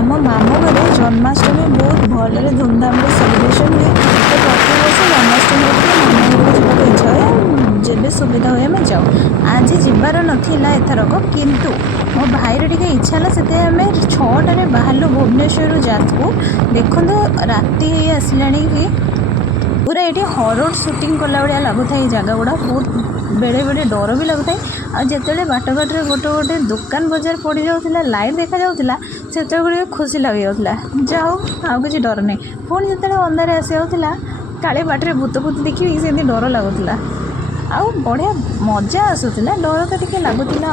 आम मामू घरे जन्माष्टमी बहुत भल धूमधाम सेलिब्रेशन हुए। तो प्रति वर्ष जन्माष्टमी मामू घर को जावाक इच्छा हुए, जब सुविधा हुए आम जाऊ। आज जीवार नाला एथरक, किंतु मो भाईर टिके इच्छा है से आम 6टार बाहर भुवनेश्वर जाजपुर। देखो राति आसला कि पूरा ये हरर सुटिंग कला भाया लगुता है। जगह गुड़ा बहुत बेले बेले डर भी लगुता है। आ जिते बाटघाटे गोटे गोटे दुकान बजार पड़ जाऊला, लाइट देखा जाऊला, से खुशी लग जाऊला। जा हो किसी डर नहीं। पुणी जो अंधारे आसी जाऊला काले बाटे भूत भूत देखी से डर लगुला। आउ बढ़िया मजा आसूला, डर तो टिके लगुला।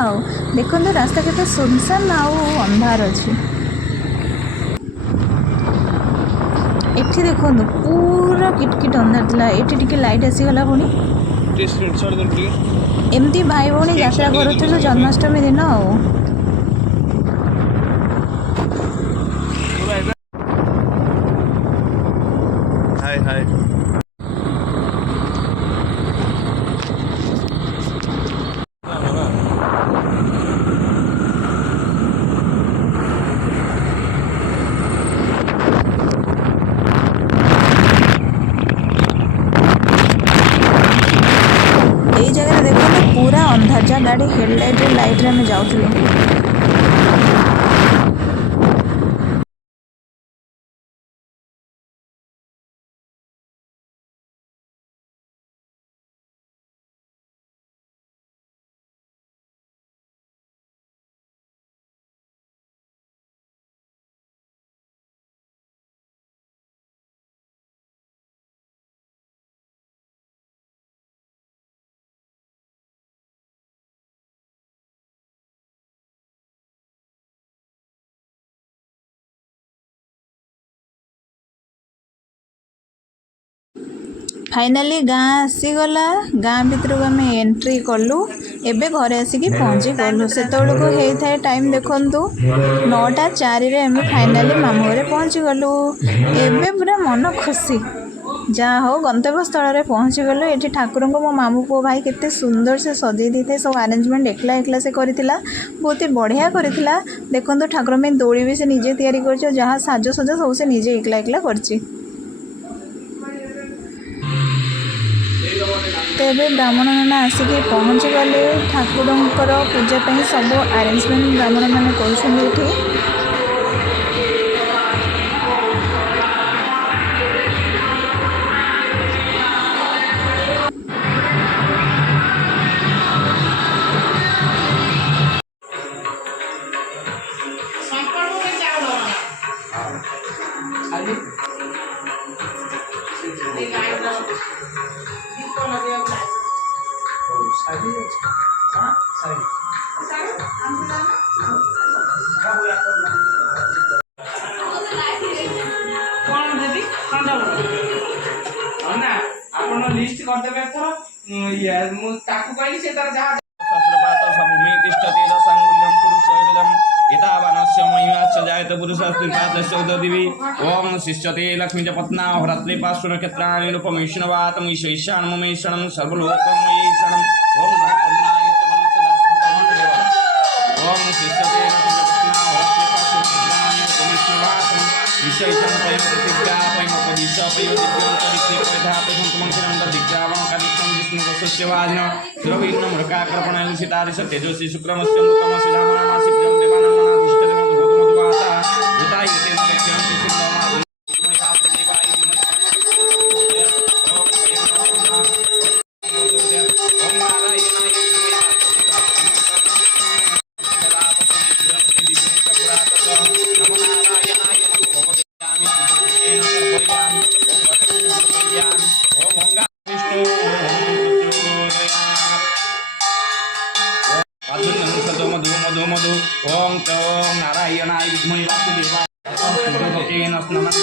देखो रास्ता केते सुनसान आउ अंधार अच्छी। एठी देखो पूरा किटकिट अंधार था। ये लाइट आसीगला पुणी एमती भाई भौणी यात्रा करूँ जन्माष्टमी दिन। हाय हाय जगह देखो पूरा अंधार, जहाँ गाड़ी हेडलाइट लाइट रे जाऊँ। फाइनाली गाँ आसीगला। गाँ भितर को आम एंट्री कलु। एबे घरे आसिक पहुँची गलु। से होता है टाइम देखु 9:04 आम फाइनाली मामू घरे पहुँची गलु। एबे पूरा मन खुशी। जहाँ हो गंतव्य स्थल पहुँची गलु। ये ठाकुर को मो मामू पु भाई केते सुंदर से सजे दी सब आरेंजमेंट एकला एकला से करथिला। बहुत ही बढ़िया करथिला। देखो ठाकुर में दौड़ी भी से निजे तैयारी कर, जहाँ साजसजा सब से निजे एकला एकला करछि। तेबे ब्राह्मण मैंने आसिक पहुँची गले। ठाकुरंकर पूजापी सब आरेंजमेंट ब्राह्मण मैंने कर। लिस्ट करदेबे एथर मु ताकू कहली से तार जहा सहस्रपात सबभूमि तिष्ठति रसांगुल्यं पुरुषोयजम् एतावानस्य महिमाच्च जायते पुरुषस्त्रिपातस्य उददिवि ओम शिष्यते लक्ष्मी च पत्ना भरत्रे पार्श्वनक्षत्राणि रूपमेष्णवातम् ईशैशानमुमेशणं सर्वलोकमयैशणम् ओम नमः पन्नाय च वन्नसदास्मतमदेव ओम शिष्यते लक्ष्मी च पत्ना भरत्रे पार्श्वनक्षत्राणि रूपमेष्णवातम् ईशैशानपयं प्रतिज्ञापयं उपदिश पयो दिव्यन्तरिक्षे पयधापय सन्तमङ्किनं ददिग्रावं कनिष्ठं विष्णुवसस्यवादिन सुरवीर्णं मृकाकर्पणं सितारिष तेजस्वी शुक्रमस्य मृतमस्य धामनामासि प्रियं देवानां मनाधिष्ठते मधुमधुमाता उतायते मदक्षरं सिद्धमा ओम नारायणाय विद्महे वासुदेवाय तस्मै स्नानं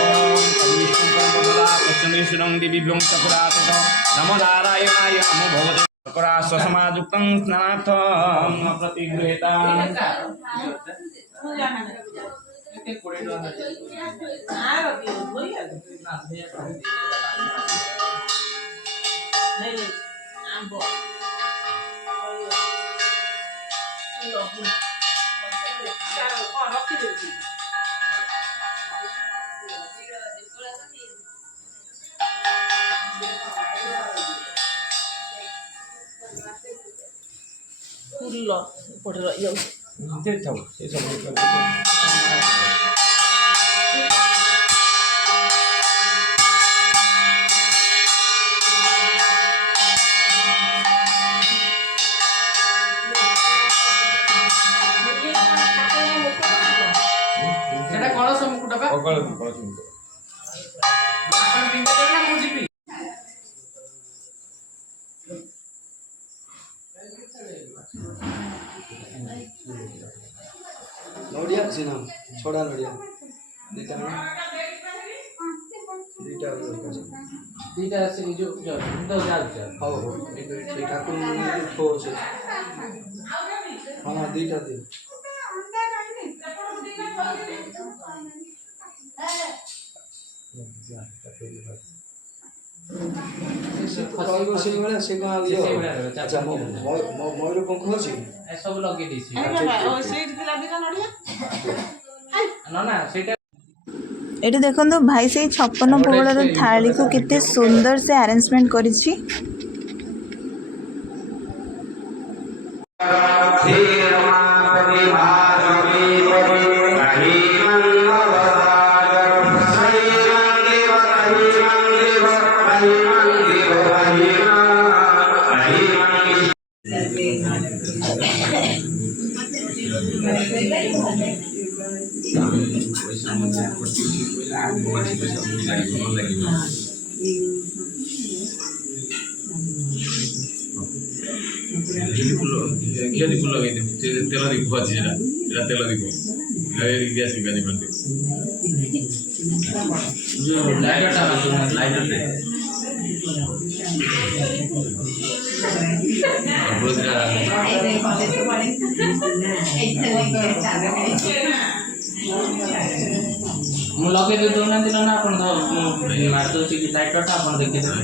ओम विष्णु परमदा पश्चिमेश्वरं दिव्यं चक्रातत नमो नारायणाय नमो भगवते करासमायुक्तं स्नानार्थं प्रतिगृहीताम् ଫୁଲ ଏପଟେ ରହିଯାଉଛି। ସେଟା କଳସ ମୁକୁଟ ବା ଆପଣ ପିନ୍ଧେଇଦେବେ ନା ମୁଁ ଯିବି? नड़िया अच्छी ना छोड़ा नड़िया दीटा दीटा दीटा से जो तो जाल हो ठाकुर उठो से हाँ दीटा दे से अच्छा मयूर पंख अच्छी सब लगे देसी ना ना सेटा ଏଠି ଦେଖନ୍ତୁ ଭାଇ ସେଇ 56 ପୋଳର ଥାଳିକୁ କେତେ ସୁନ୍ଦର ସେ ଆରେଞ୍ଜମେଣ୍ଟ କରିଛି। ଘିଅ ଦୀପ ଲଗେଇଦେବୁ ତେଲ ଦୀପ ଅଛି ଏଇଟା ତେଲ ଦୀପ ଗ୍ୟାସ୍ ଗାଡ଼ି ପାଣି ଲାଇଟରଟେ ମୁଁ ଲଗେଇ ଦେଇ ଦଉନାହାନ୍ତି ନା ଆପଣ ମାରି ଦଉଛି କି ଲାଇଟରଟା ଆପଣ ଦେଖିଦେବେ।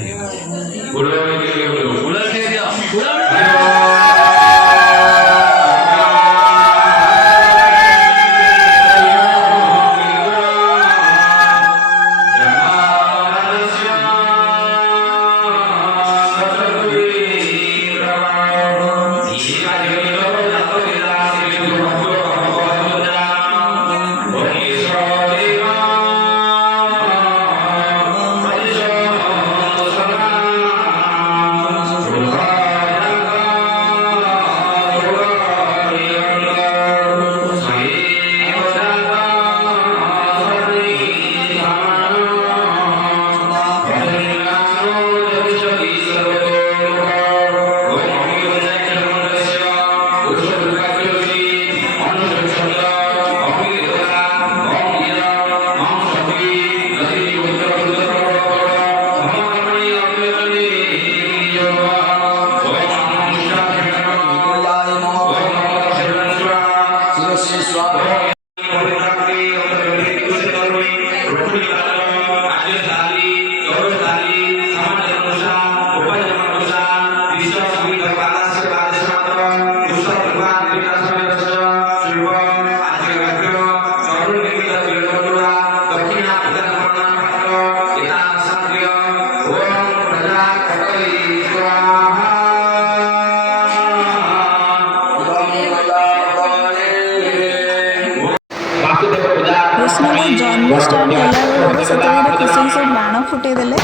कृष्ण को जन्म स्टार्ट कला से खुशी से बाण फुटे देले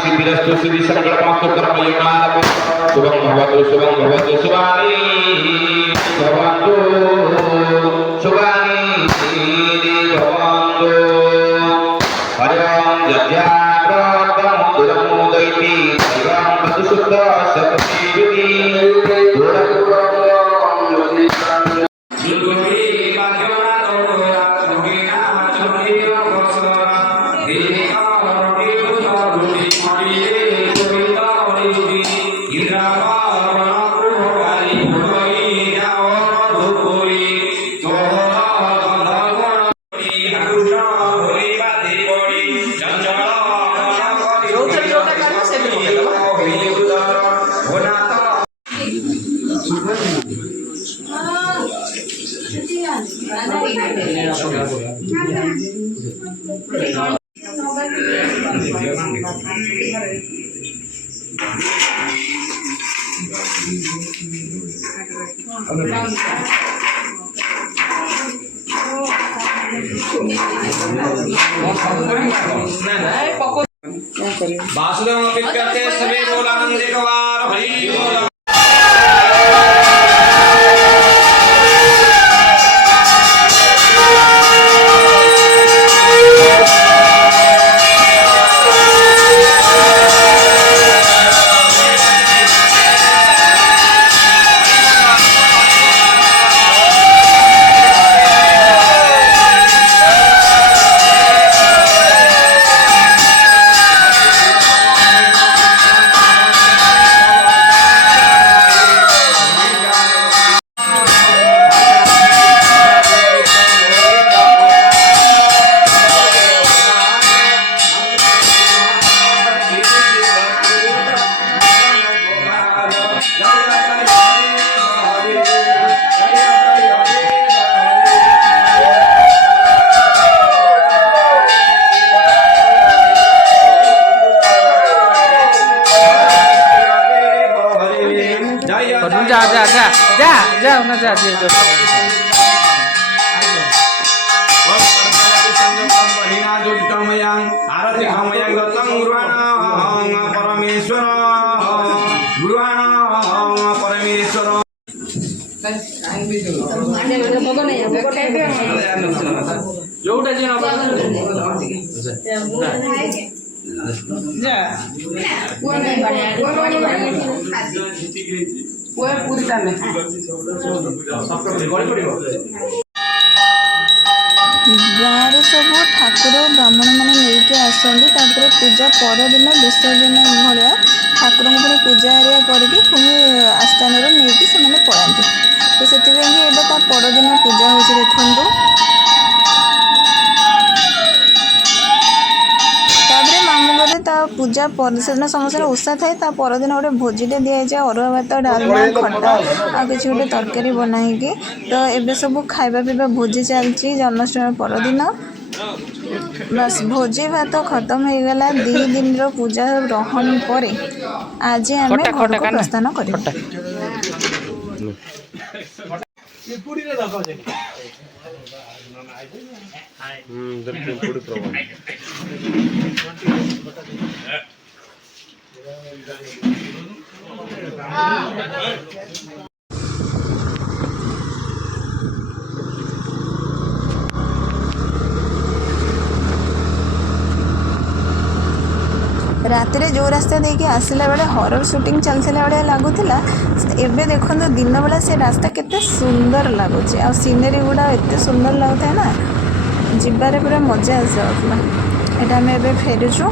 सिद्धिरस्तु सिद्धि संकल्पमस्तु कर्मयोगारम्भो शुभं भवतु शुभानि भवन्तु शुभानि भवन्तु हरि ओम जज्ञाग्रतं दुरमुदैति शिवं मधुसूत्र सत्तिविधि वासुदेव करते सभी बोल आनंद एक बार हरि बोल। गाँव सब ठाकुर ब्राह्मण मैंने लेके आसती पूजा परदिन विसर्जन भाया ठाकुर पुणी पूजा एरिया करके पुणी आस्थान नहीं पड़ाती तो से परदिन पूजा हो देखु मामू घर पूजा से समस्त ओषा थाए परदिन गोटे भोजीटे दि जाए अरुआ भात डालमा खटा आ कि गोटे तरकारी बनाई तो एबे सब खाଇବା पीवा भोजी चलती जन्माष्टमी परदिन बस भोजी भात खत्म हो गला 2 दिन पूजा रहन पर आज आम घर को प्रस्थान कर रात जो रास्ता देखिए आसला बेले हॉरर शूटिंग चलता बेले लगुला एबे देखो दिन बेला से रास्ता केते सुंदर लगुच आ सीनरी गुड़ा एत सुंदर लगुता है ना जीवार पूरा मजा आस एटा आम एबे फेरुचु।